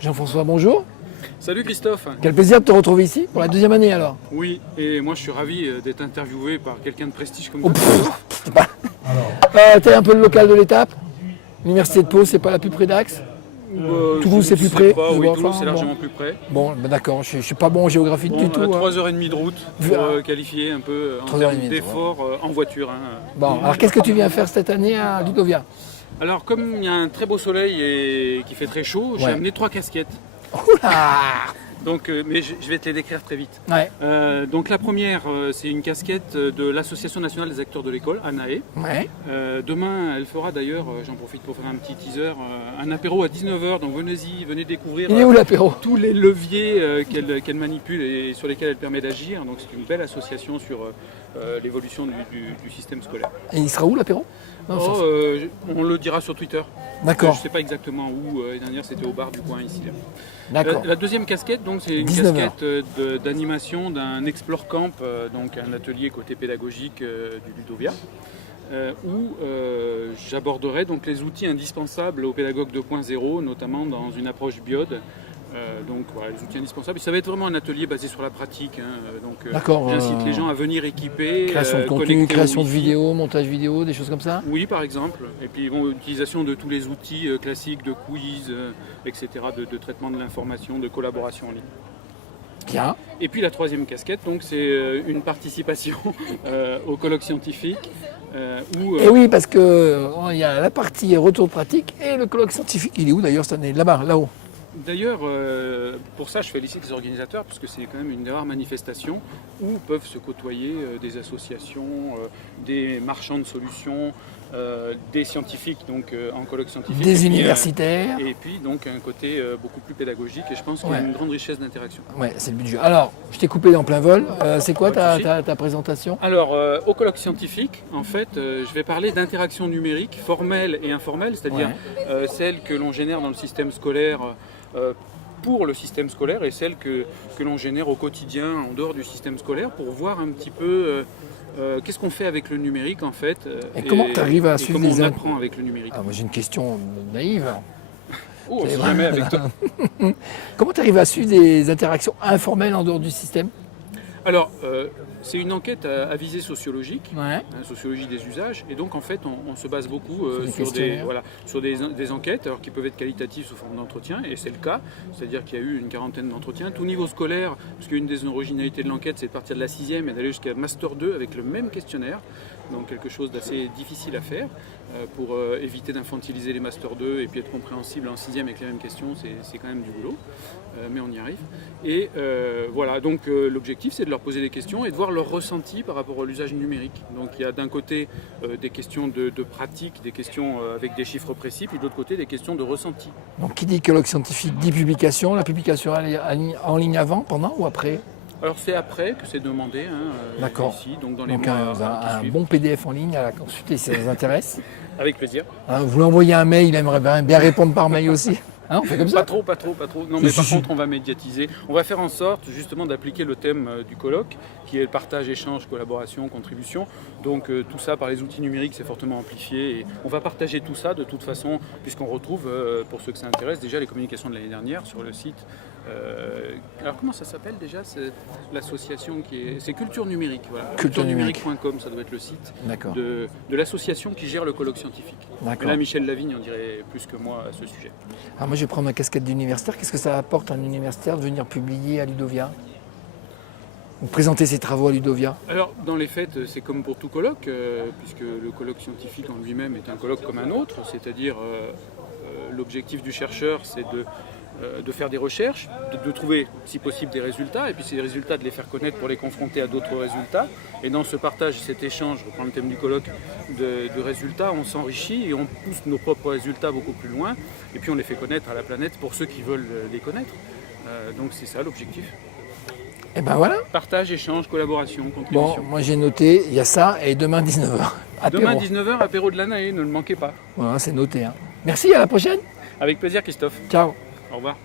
Jean-François, bonjour. Salut Christophe. Quel plaisir de te retrouver ici pour la deuxième année alors. Oui, et moi je suis ravi d'être interviewé par quelqu'un de prestige comme Oh, toi. t'es un peu le local de l'étape. L'université de Pau, c'est pas la plus près d'Ax. Toulouse, c'est plus près. Oui, vois, Toulouse, enfin, c'est bon. largement plus près. Bon, ben d'accord, je suis pas bon en géographie du tout. 3h30 de route pour qualifier un peu en 3h30 termes d'effort en voiture. Bon, alors qu'est-ce que tu viens faire cette année à Ludovia? Alors comme il y a un très beau soleil et qu'il fait très chaud, j'ai amené 3 casquettes. Oula. Donc, mais je vais te les décrire très vite. Ouais. Donc la première, c'est une casquette de l'Association nationale des acteurs de l'école, ANAE. Ouais. Demain, elle fera d'ailleurs, j'en profite pour faire un petit teaser, un apéro à 19h, donc venez-y, venez découvrir Il est où l'apéro? tous les leviers qu'elle manipule et sur lesquels elle permet d'agir. Donc c'est une belle association sur l'évolution du système scolaire. Et il sera où l'apéro? On le dira sur Twitter. D'accord. Je ne sais pas exactement où, l'année dernière c'était au bar du coin ici. Là. D'accord. La deuxième casquette, donc, c'est une 19 casquette d'animation d'un Explore Camp, donc un atelier côté pédagogique du Ludovia, où j'aborderai donc les outils indispensables aux pédagogues 2.0, notamment dans une approche biode. Donc voilà, les outils indispensables. Ça va être vraiment un atelier basé sur la pratique. D'accord. J'incite les gens à venir équiper. Création de contenu, création de vidéos, montage vidéo, des choses comme ça? Oui, par exemple. Et puis bon, utilisation de tous les outils classiques de quiz, etc., de traitement de l'information, de collaboration en ligne. Bien. Et puis la troisième casquette, donc c'est une participation au colloque scientifique. Et oui, parce que il y a la partie retour pratique et le colloque scientifique. Il est où d'ailleurs cette année? Là-bas, là-haut. D'ailleurs, pour ça, je félicite les organisateurs parce que c'est quand même une des rares manifestations où peuvent se côtoyer des associations, des marchands de solutions, des scientifiques donc en colloque scientifique, des universitaires, et puis donc un côté beaucoup plus pédagogique. Et je pense qu'il y a une grande richesse d'interaction. Ouais, c'est le but du jeu. Alors, je t'ai coupé en plein vol. C'est quoi ta présentation? Alors, au colloque scientifique, en fait, je vais parler d'interaction numérique formelle et informelle, c'est-à-dire celle que l'on génère dans le système scolaire. Pour le système scolaire et celle que l'on génère au quotidien en dehors du système scolaire pour voir un petit peu qu'est-ce qu'on fait avec le numérique en fait et comment tu arrives à suivre comment on apprend avec le numérique. Moi j'ai une question naïve. Oh, si jamais avec toi. Comment tu arrives à suivre des interactions informelles en dehors du système? Alors, c'est une enquête à visée sociologique, ouais. Sociologie des usages, et donc en fait on se base beaucoup sur des enquêtes alors, qui peuvent être qualitatives sous forme d'entretien, et c'est le cas, c'est-à-dire qu'il y a eu une quarantaine d'entretiens, tout niveau scolaire, parce qu'une des originalités de l'enquête c'est de partir de la 6e et d'aller jusqu'à Master 2 avec le même questionnaire, donc quelque chose d'assez difficile à faire pour éviter d'infantiliser les Master 2 et puis être compréhensible en 6e avec les mêmes questions, c'est quand même du boulot, mais on y arrive. Et voilà, donc l'objectif c'est de leur poser des questions et de voir leur ressenti par rapport à l'usage numérique. Donc il y a d'un côté des questions de pratique, des questions avec des chiffres précis, puis de l'autre côté des questions de ressenti. Donc qui dit colloque scientifique dit publication, la publication en ligne avant, pendant ou après? Alors c'est après que c'est demandé, d'accord. Ici, donc dans les donc mois un bon PDF en ligne à consulter si ça vous intéresse. Avec plaisir. Vous lui envoyez un mail, il aimerait bien répondre par mail aussi. On fait comme ça? Pas trop. Non, mais par contre, on va médiatiser. On va faire en sorte justement d'appliquer le thème du colloque, qui est le partage, échange, collaboration, contribution. Donc tout ça par les outils numériques, c'est fortement amplifié. Et on va partager tout ça de toute façon, puisqu'on retrouve, pour ceux que ça intéresse, déjà les communications de l'année dernière sur le site. Alors comment ça s'appelle déjà? C'est l'association c'est Culture Numérique. Voilà. Culturenumérique.com, ça doit être le site de l'association qui gère le colloque scientifique. Et là, Michel Lavigne en dirait plus que moi à ce sujet. Alors moi, je vais prendre ma casquette d'universitaire. Qu'est-ce que ça apporte à un universitaire de venir publier à Ludovia ou présenter ses travaux à Ludovia? Alors, dans les faits, c'est comme pour tout colloque, puisque le colloque scientifique en lui-même est un colloque comme un autre, c'est-à-dire l'objectif du chercheur, c'est de faire des recherches, de trouver si possible des résultats, et puis ces résultats de les faire connaître pour les confronter à d'autres résultats. Et dans ce partage, cet échange, je reprends le thème du colloque, de résultats, on s'enrichit et on pousse nos propres résultats beaucoup plus loin, et puis on les fait connaître à la planète pour ceux qui veulent les connaître. Donc c'est ça l'objectif. Et ben voilà. Partage, échange, collaboration, contribution. Bon, moi j'ai noté, il y a ça, et demain 19h. Demain 19h, apéro de l'ANAE, ne le manquez pas. Voilà, c'est noté. Merci, à la prochaine. Avec plaisir Christophe. Ciao. Au revoir.